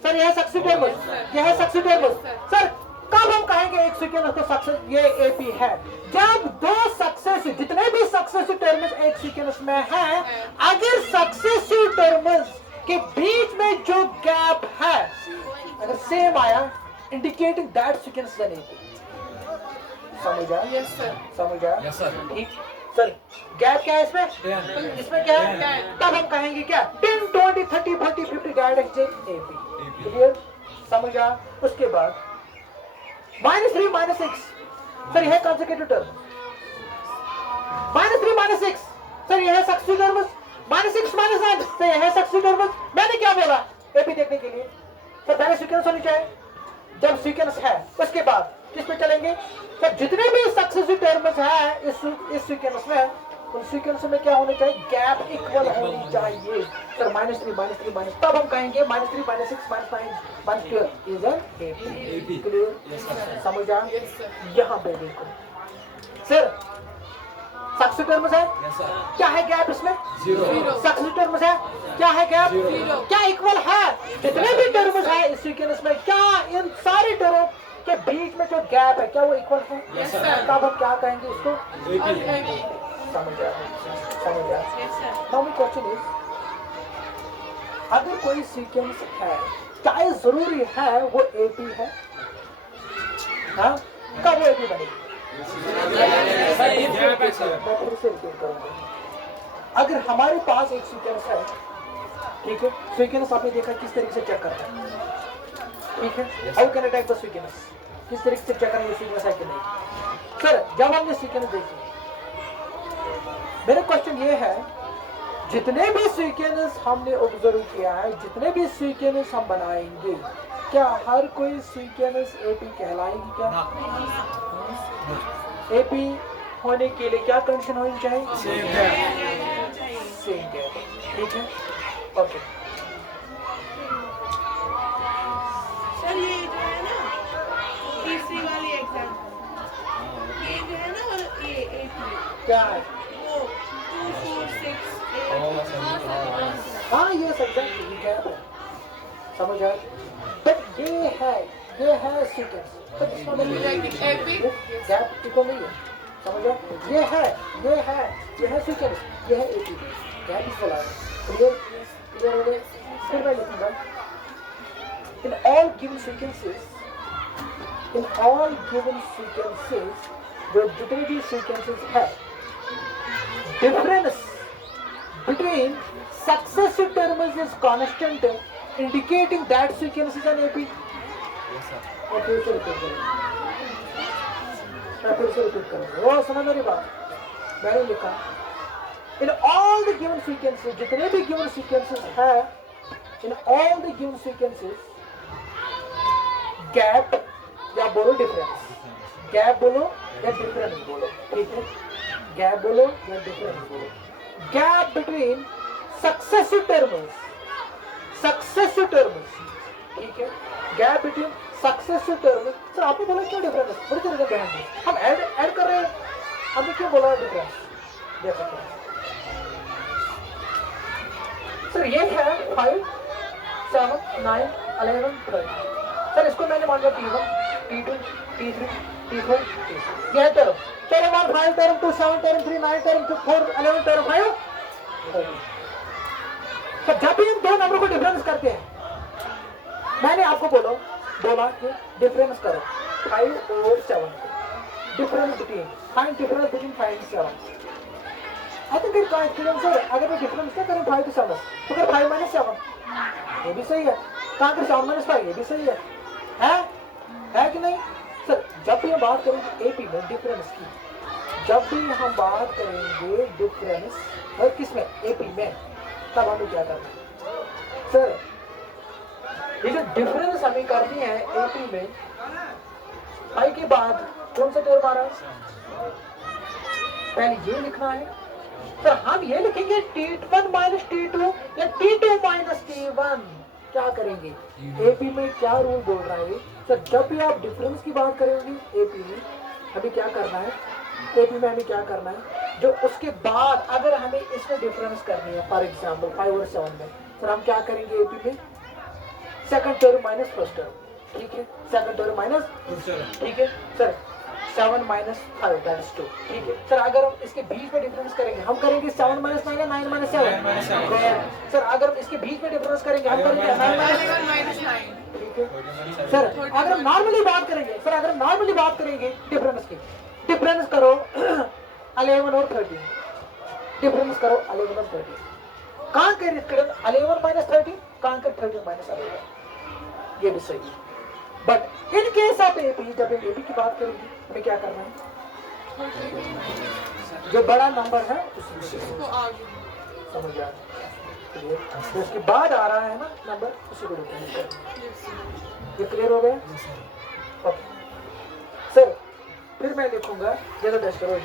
sir ये है सक्सेसिव टर्म्स, ये है सक्सेसिव टर्म्स सर, कब हम कहेंगे एक सीक्वेंस को सक्सेस ये एपी है, जब दो सक्सेसिव, जितने भी सक्सेसिव टर्म्स एक सीक्वेंस में है, अगर सक्सेसिव टर्म्स के बीच में जो गैप है अगर सेम आया, indicating that sequence is an AP. समझा, Yes, sir. समझा, Yes, sir. ठीक सर। गैप क्या है इसमें, 10. इसमें क्या है, तब हम कहेंगे क्या, 10, 20, 30, 40, 50 गैप एक्सचेंज एपी। क्लियर, समझा। उसके बाद -3, -6 सर यह है कंसेक्यूटिव टर्म, -3, -6 सर यह है सक्सेसिव टर्म, -6, -9 सर यह है सक्सेसिव टर्म। मैंने क्या बोला, एपी देखने के लिए सर पहले सीक्वेंस होनी चाहिए, जब सीक्वेंस है उसके बाद किस पे चलेंगे सर, जितने भी सक्सेसिव टर्म्स है इस सीक्वेंस में, उन सीक्वेंस में क्या होने चाहिए, गैप इक्वल होनी चाहिए सर। -3, -3, तब हम कहेंगे -3, -6, -9, -12 is an AP. Clear, Yes, sir. समझा। Yes, sir. यहाँ पे देखो सर, सक्सेसिव टर्म्स है, Yes, sir. क्या है गैप इसमें, 0. सक्सेसिव टर्म्स है, क्या है गैप, Zero. क्या इक्वल है, जितने भी टर्म्स है इस सीक्वेंस में, क्या इन सारे टर्म के बीच में जो गैप है क्या वो इक्वल है, Yes, sir. तब हम क्या कहेंगे इसको, Heavy. समझा, समझा। Yes, sir. Now my question is, अगर कोई सीक्वेंस है, चाहे जरूरी है वो एपी है, हाँ, कब वो एपी बनेगी, गैप है सर। मैं फिर से रिपीट करूंगा। अगर हमारे पास एक सीक्वेंस है, ठीक है, सीक्वेंस आपने देखा किस तरीके से चेक करता है, ठीक है, how can I take the sequence, किस तरीके से चेक करेंगे सीक्वेंस है कि नहीं। सर जब हमने सीक्वेंस देखी, मेरा क्वेश्चन ये है, जितने भी सीक्वेंस हमने ऑब्जर्व किया है, जितने भी सीक्वेंस हम बनाएंगे, क्या हर कोई सीक्वेंस एपी कहलाएगी क्या, एपी होने के लिए क्या कंडीशन होनी चाहिए, Same gap. सेम गैप, ठीक है, ओके। सर ये जो है ना तीसरी वाली एग्जाम, ये जो है ना, और ये एक क्या है, वो 2, 4, 6, 8 Oh, sir. हाँ ये एग्जैक्टली गैप है, समझ आया। बट ये है सीक्वेंस, बट इसका मतलब Like epic. गैप इक्वल नहीं है, समझो, ये है सीक्वेंस, ये है एपी, गैप इक्वल है। क्लियर, क्लियर हो गया। फिर मैं लिखूंगा, in all given sequences, जो जितने भी sequences है, difference between successive terms is constant, indicating that sequence is an AP. Yes, sir. मैं फिर से रिपीट करूंगा, वो समझ मेरी बात, मैंने लिखा in all the given sequences, जितने भी given sequences है, in all the given sequences, gap या बोलो difference, gap बोलो या difference बोलो, ठीक है, gap बोलो या difference बोलो, gap between successive terms, ठीक है, gap between successive terms। Sir आपने बोला क्यों difference, बड़ी तरह का ध्यान दो, हम ऐड कर रहे हैं, हमने क्यों बोला difference, देखो क्या सर, ये है 5, 7, 9, 11, 12। सर इसको मैंने मान लिया T1, T2, T3, ठीक है, यह term term 1 5 term 2 7 term 3 9 term 2 4 11 term 5। तो जब भी हम दो नंबर को डिफरेंस करते हैं, मैंने आपको बोला कि डिफरेंस करो 5 और 7, difference between, find difference between 5 and 7। I think it confidence है, अगर मैं डिफरेंस क्या करूं 5 to 7, तो अगर 5 minus 7 ये भी सही है, कहाँ कर 7 minus 5 ये भी सही है कि नहीं सर? जब भी हम बात करेंगे एपी में डिफरेंस की, जब भी हम बात करेंगे डिफरेंस और किसमें एपी में, तब हमें क्या करना है सर? ये जो डिफरेंस हमें करनी है एपी में, पाई के बाद कौन सा टर्म आ रहा है? पहले ये लिखना है सर, हम ये लिखेंगे T1 minus T2 या T2 minus T1। क्या करेंगे एपी में? क्या रूल बोल रहा है सर? जब भी आप डिफरेंस की बात करेंगे एपी में, हमें क्या करना है? एपी में हमें क्या करना है? जो उसके बाद अगर हमें इसमें डिफरेंस करनी है, फॉर एग्जांपल 5 और 7 में, सर हम क्या करेंगे एपी में? Second term minus first term, ठीक है, सेकंड टर्म माइनस, ठीक है सर, 7 minus 5 that is 2, ठीक है सर। अगर हम इसके बीच में डिफरेंस करेंगे, हम करेंगे 7 minus 9 या 9 minus 7 सर। अगर हम इसके बीच में डिफरेंस करेंगे, हम करेंगे 9 minus 9, ठीक है सर। अगर हम नॉर्मली बात करेंगे सर, अगर नॉर्मली बात करेंगे डिफरेंस की, डिफरेंस करो 11 और 13, डिफरेंस करो 11 और 13, कहाँ कर 11 minus 13, कहाँ कर 13 minus 11, ये भी सही है। But in case of AP, जब हम एपी की बात करेंगे, हमें क्या करना है? जो बड़ा नंबर है उसको आगे समझ आ रहा है, तो उसके बाद आ रहा है ना नंबर, उसी को डिफरेंस करना। ये क्लियर हो गया? ओके सर, फिर मैं लिखूंगा, जरा टेस्ट करो।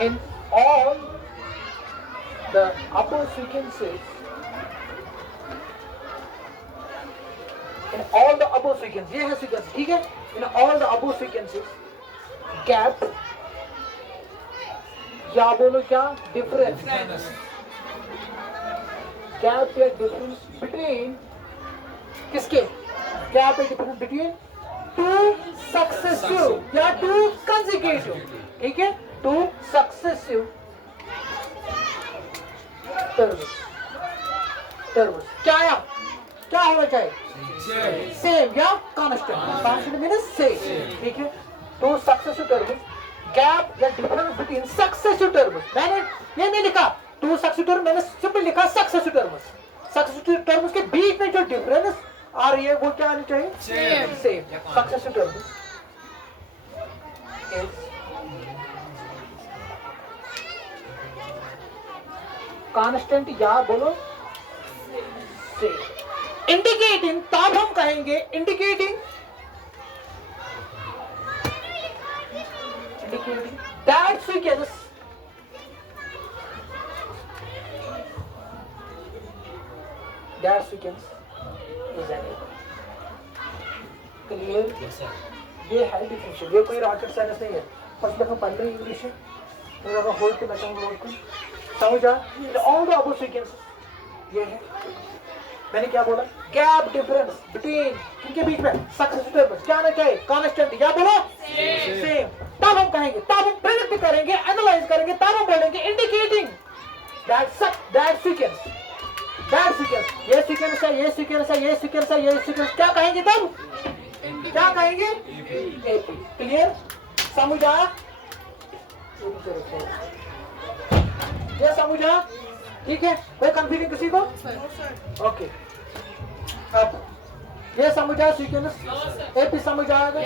In all the upper sequences, ये है sequence, ठीक है? In all the above sequences, gap या बोलो क्या? Difference, gap या difference between किसके? Gap या difference between two successive या two consecutive, ठीक है? टू सक्सेसिव टर्म्स क्या होना चाहिए? सेम या कांस्टेंट मींस सेम, ठीक है? टू सक्सेसिव टर्म्स, गैप या डिफरेंस बिटवीन सक्सेसिव टर्म्स। मैंने ये नहीं लिखा टू सक्सेसिव टर्म, मैंने सिंपल लिखा सक्सेसिव टर्म्स। सक्सेसिव टर्म्स के बीच में जो डिफरेंस आ रही है वो क्या आनी चाहिए? सेम। सक्सेसिव टर्म्स कांस्टेंट या बोलो से इंडिकेटिंग, तब हम कहेंगे indicating that sequence is an clear? ये है डिफरेंशियल, ये कोई रॉकेट साइंस नहीं है। फर्स्ट हम पढ़ रहे इंग्लिश है, तो होल्ड के नचंगे होल्ड को समझा? ऑल द अबव सीक्वेंस ये है। मैंने क्या बोला? गैप डिफरेंस बिटवीन, इनके बीच में सक्सेसिव टर्म्स क्या आना चाहिए? कांस्टेंट या बोलो सेम। तब हम कहेंगे, तब हम प्रेडिक्ट करेंगे, एनालाइज करेंगे, तब हम बोलेंगे इंडिकेटिंग दैट सीक्वेंस, ये सीक्वेंस है, ये सीक्वेंस है, ये सीक्वेंस है, ये सीक्वेंस, क्या कहेंगे तब? क्या कहेंगे? एपी। क्लियर? समझा? ये समझा? ठीक है? कोई कंफ्यूजन किसी को? ओके, अब ये समझा सीक्वेंस, एपी समझ आएगा?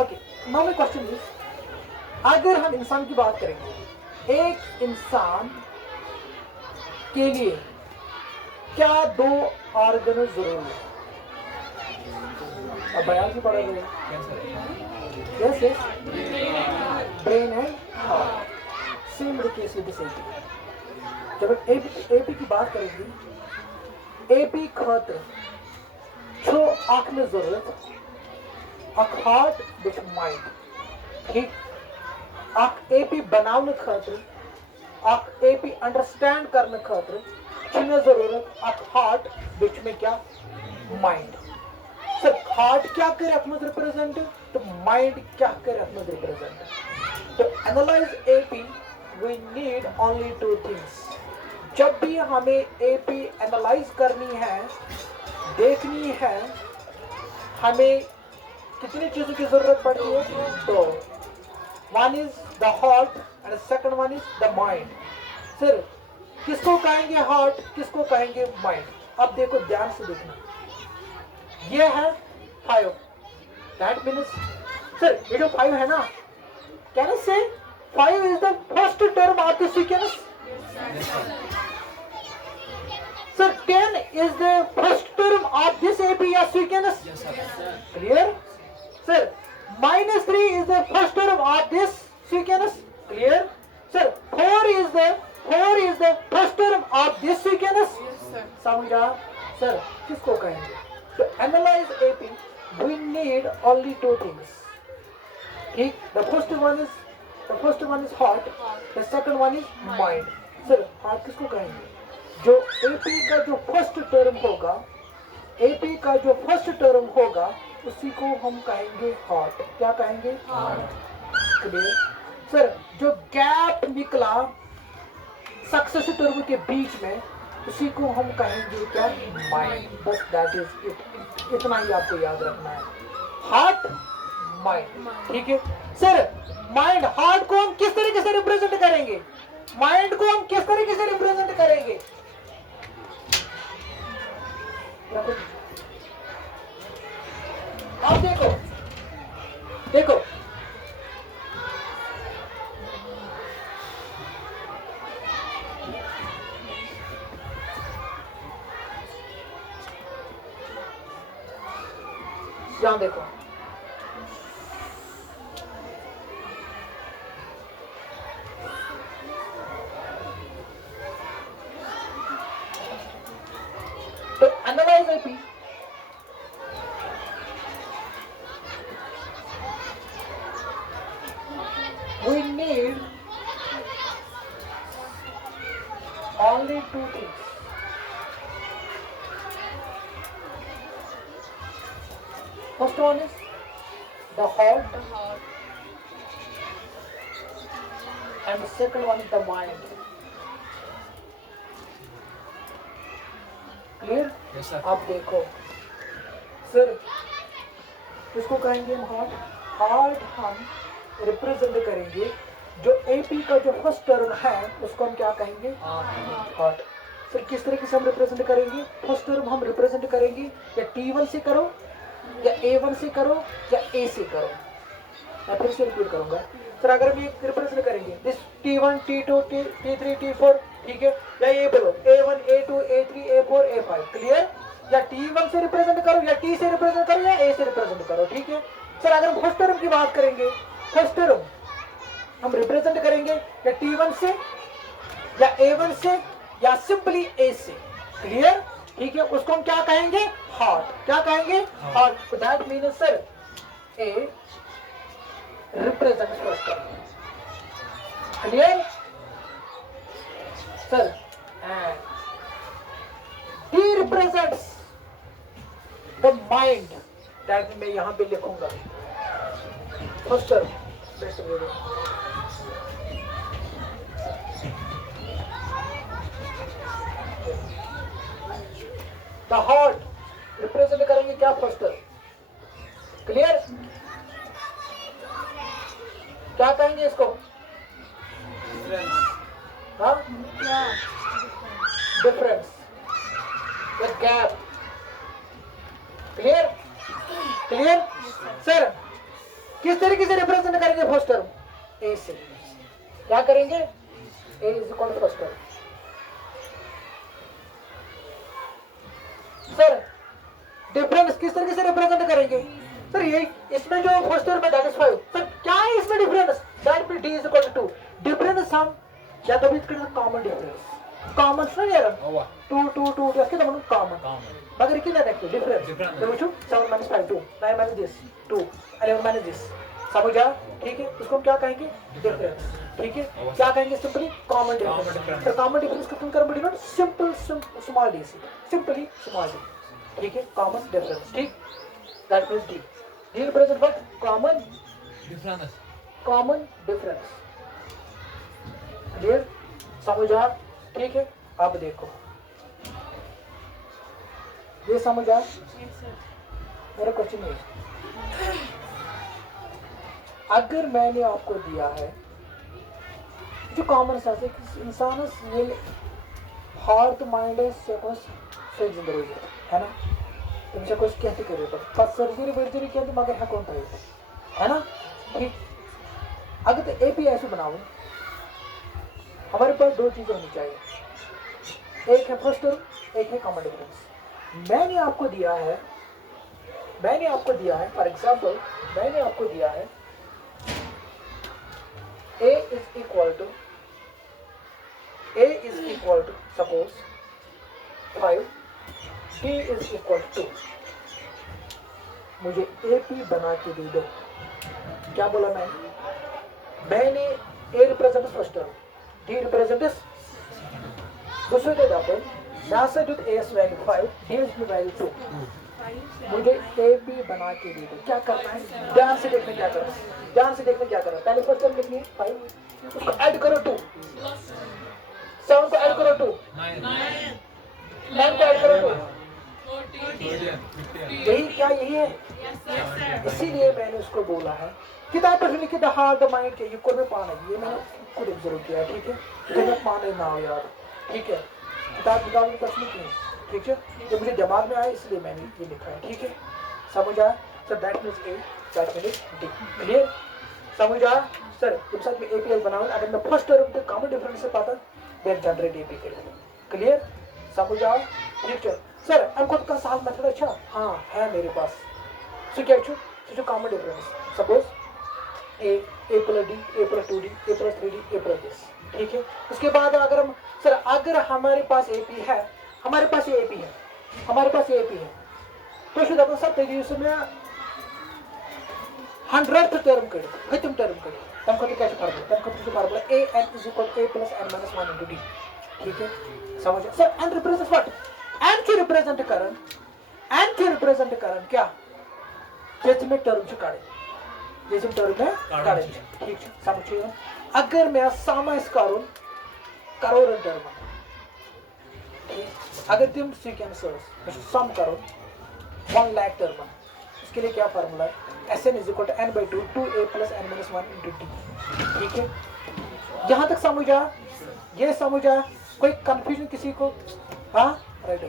Okay, now my question is, अगर हम इंसान की बात करेंगे, एक इंसान के लिए क्या दो ऑर्गन जरूरी है? अब बायोलॉजी पढ़ा गया, यस यस, ब्रेन है, सेम केस विद सेम। जब एपी की बात करेंगे, एपी खातर जो आंख में जरूरत अख हार्ट बिच माइंड ठीक अख एपी बनाने खातिर अख एपी अंडरस्टैंड करने खातिर चुने जरूरत अख हार्ट बिच में क्या माइंड सर हार्ट क्या करे अख में रिप्रेजेंट तो माइंड क्या करे अख में रिप्रेजेंट तो analyze AP we need only two things जब भी हमें एपी एनालाइज करनी है देखनी है हमें कितनी चीजों की जरूरत पड़ती है तो one is the heart and second one is the mind sir किसको कहेंगे हार्ट किसको कहेंगे माइंड अब देखो ध्यान से देखना ये है 5 दैट मीन्स सर ये जो 5 है ना कैन आई से 5 is the first term of the sequence Sir, 10 is the first term of this APS sequence. Yes, sir. Clear? Sir, minus 3 is the first term of this sequence. Clear? Sir, 4 is the first term of this sequence. Yes, sir. समझा? Sir, किसको कहेंगे? To analyze AP, we need only two things. ठीक? The first one is heart. The second one is mind. Sir, heart किसको कहेंगे? जो एपी का जो फर्स्ट टर्म होगा एपी का जो फर्स्ट टर्म होगा उसी को हम कहेंगे हार्ट क्या कहेंगे क्लियर सर जो गैप निकला सक्सेसिव टर्म के बीच में उसी को हम कहेंगे क्या माइंड बस दैट इज इट इतना ही आपको याद रखना है हार्ट माइंड ठीक है सर माइंड हार्ट को हम किस तरीके से रिप्रेजेंट करेंगे माइंड को हम किस तरीके से रिप्रेजेंट करेंगे अब देखो यहां देखो तो analyze AP we need only two things first one is the heart The heart. and the second one is the mind clear Yes, sir. आप देखो सर किसको कहेंगे हम हार्ट हम रिप्रेजेंट करेंगे जो एपी का जो फर्स्ट टर्म है उसको हम क्या कहेंगे हार्ट सर किस तरीके से हम रिप्रेजेंट करेंगे फर्स्ट टर्म हम रिप्रेजेंट करेंगे या T1 से करो या A1 से करो या A से करो मैं फिर से रिपीट करूंगा सर अगर हम ये रिप्रेजेंट करेंगे this T1 T2 T3 T4 ठीक है या ये बोलो A1 A2 A3 A4 A5 clear या T1 से रिप्रेजेंट करो या T से रिप्रेजेंट करो या A से रिप्रेजेंट करो ठीक है सर अगर हम फर्स्ट टर्म की बात करेंगे फर्स्ट टर्म हम रिप्रेजेंट करेंगे या T1 से या A1 से या सिंपली A से क्लियर ठीक है उसको हम क्या कहेंगे हार्ट क्या कहेंगे heart that means sir A represents first term clear sir and D represents the mind that मैं यहाँ पे लिखूंगा first term best the heart represent करेंगे क्या फर्स्ट टर्म क्लियर क्या कहेंगे इसको हाँ difference gap clear clear sir किस तरीके से रिप्रेजेंट करेंगे फर्स्ट टर्म ए से क्या करेंगे A is equal to first term sir difference किस तरीके से रिप्रेजेंट करेंगे सर ये इसमें जो फर्स्ट टर्म है दैट इज 5 सर क्या है इसमें difference that means D is equal to 2 difference हम या तो भी इसके कॉमन डिफरेंस कॉमन ना यार 2 2 2 इसके तो कॉमन मगर ये क्या देखते डिफरेंस Difference. तो वो 7 minus 5 2 9 minus this 2 11 minus this समझा ठीक है उसको हम क्या कहेंगे डिफरेंस ठीक है क्या कहेंगे सिंपली कॉमन डिफरेंस difference. तो कॉमन डिफरेंस को तुम कर denote simple small D simply small D ठीक है कॉमन डिफरेंस ठीक that means D D represent what common Difference. Common difference clear समझा ठीक है अब देखो ये समझा मेरा क्वेश्चन है अगर मैंने आपको दिया है जो कॉमन सेंस है कि इंसान ये हार्ट माइंड है सेकंस से जिंदगी है ना तुमसे कुछ कहते करे पर सर्जरी वर्जरी कहते मगर है कौन है ना ठीक अगर तो एपीआई से बनाओ हमारे पास दो चीजें होनी चाहिए एक है फर्स्ट एक है कॉमन डिफरेंस मैंने आपको दिया है फॉर एग्जाम्पल मैंने आपको दिया है a is equal to suppose 5 b is equal to 2 मुझे AP बना के दे दो क्या बोला मैंने A represent first term D represent दूसरे के दापन यहाँ से जो A is value 5 D is value 2 मुझे AP बना के दे दो क्या करना है ध्यान से देखने क्या करना है पहले फर्स्ट टर्म लिखनी है 5 उसको ऐड करो 2 7 को ऐड करो 2 9 को ऐड करो 2 यही है इसीलिए मैंने उसको बोला है किताब पर लिखे द हार्ट द माइंड के ये कोई में पाना ये मैंने खुद ऑब्जर्व किया ठीक है तुम्हें पाने ना हो यार ठीक है किताब में प्रश्न की ठीक है ये मुझे दिमाग में आया इसलिए मैंने ये लिखा है ठीक है समझ आया sir that means A that means D clear समझ आया सर जब साथ में एपीआई बनाओ अगर मैं फर्स्ट टर्म के कॉमन डिफरेंस से पाता देन जनरेट एपी करेंगे क्लियर समझ आया ठीक है सर हमको का साल मेथड अच्छा हाँ है मेरे पास सो क्या जो common difference suppose A plus D A plus 2 D A plus 3 D A plus this ठीक है उसके बाद अगर हम सर अगर हमारे पास एपी है हमारे पास एपी है तो शुद्ध अपन सब तेजी से में 100th टर्म कर खत्म टर्म कर तम को कैसे formula a n is equal to a plus n minus 1 into d ठीक है समझ sir n represent what n के रिप्रेजेंट करन क्या जैसे में टर्म से काढे ठीक है समझिए अगर मैं सामाइस करोड़ टर्म अगर तुम सीक्वेंसर्स सम करो 1 लाख टर्म इसके लिए क्या फार्मूला है Sn is equal to n/2 2a plus n minus 1 into d ठीक है यहाँ तक समझ आया कोई कंफ्यूजन किसी को हाँ राइट